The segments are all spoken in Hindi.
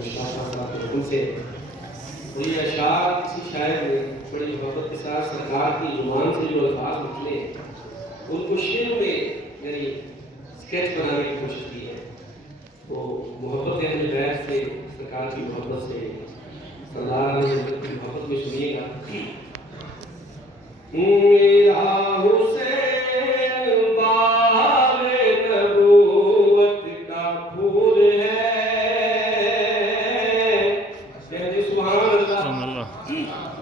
उनसे कोई अशार किसी शायर ने बड़ी मोहब्बत के साथ सरकार की जुबान से जो अल्फाज निकले उनको शेर में यानी स्केच बनाने की कोशिश की है। तो मोहब्बत अहले बैत से, सरकार की मोहब्बत से, सरदार की मोहब्बत में सुनिएगा। मेरा हुसैन बारे नबूवत का फूल है, कहते सुभान अल्लाह,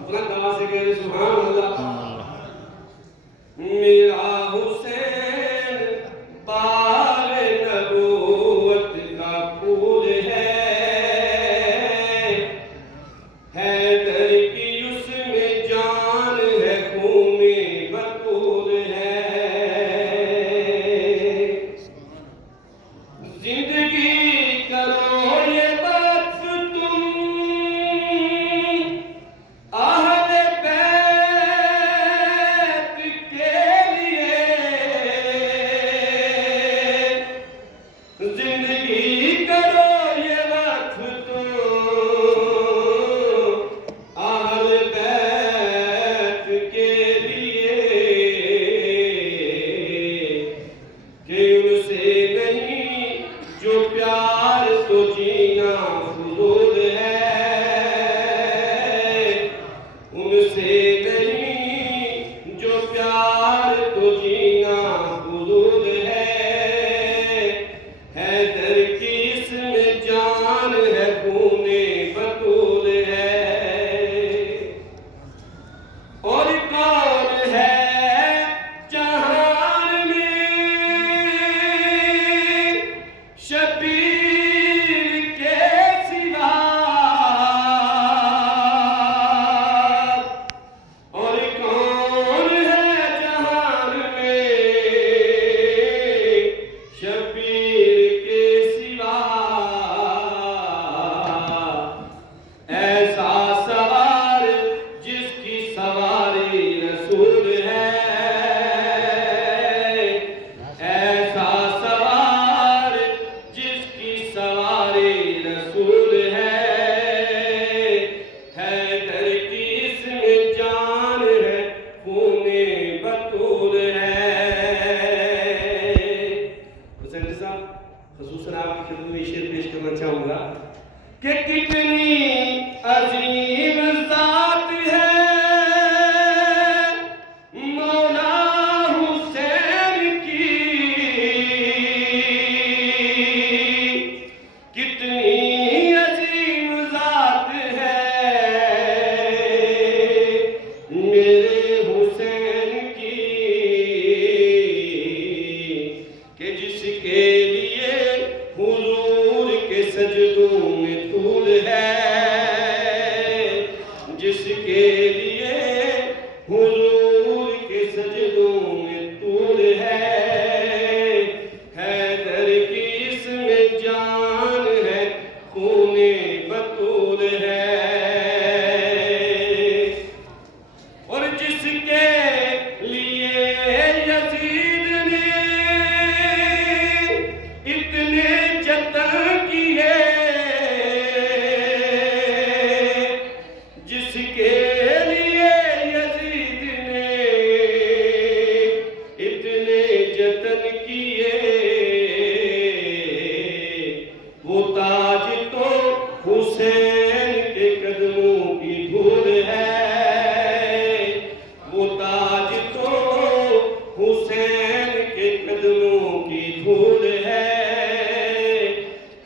बुलंद आवाज से कहते सुभान अल्लाह। मेरा हुसैन बारे नबूवत का फूल है, हैदर की उसमें जान है, खूने बतूल है। जिंदगी करो ये वक्त तुम अहले बैत के लिए, जिंदगी करो ये वक्त तुम अहले बैत के लिए, कि उनसे नहीं जो प्यार तो जीना फजूल है, उनसे नहीं जो प्यार तो जीना फजूल है। हैदर की इसमें जान है, खूने बतूल है। और कौन है जहान में शबीर के सिवा, और कौन है जहान में शबीर के सिवा, ऐसा सवार जिसकी सवारी रसूल है, ऐसा सवार जिसकी सवारी रसूल है। हैदर की इसमें जान है, खूने बतूल है। हुसैन साहब ख़ुसूसन आपकी खिदमत में शेर पेश करना चाहूँगा कि कितनी अजीम ज़ात है मौला हुसैन की, कितनी अजीम ज़ात है मेरे हुसैन की, कि जिसके लिए हुजूर के सजदों में तूल है, जिसके लिए हुजूर के सजदों में तूल है। हैदर की इसमें जान है, खूने बतूल है। और जिसके लिए यजीद ने इतने जतन किए, जिसके लिए यजीद ने इतने जतन किए, वो ताज तो हुसैन के कदमों की धूल है, वो ताज तो हुसैन के कदमों की धूल है।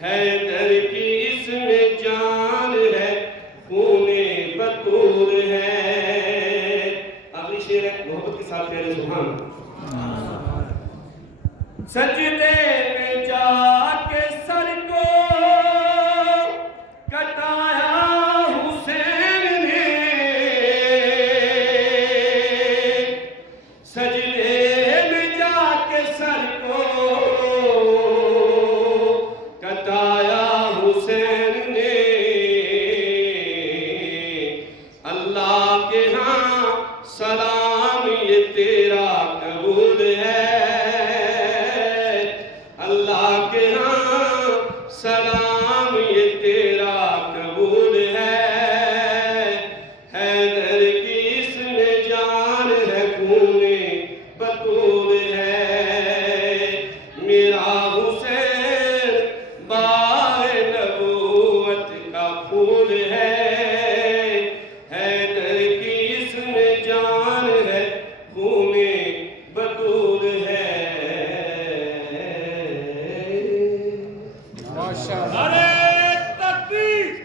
हैदर की इसमें जान है, खूने बतूल है। अगली शेर है मोहब्बत के साथ प्यारे सुभान। सजदे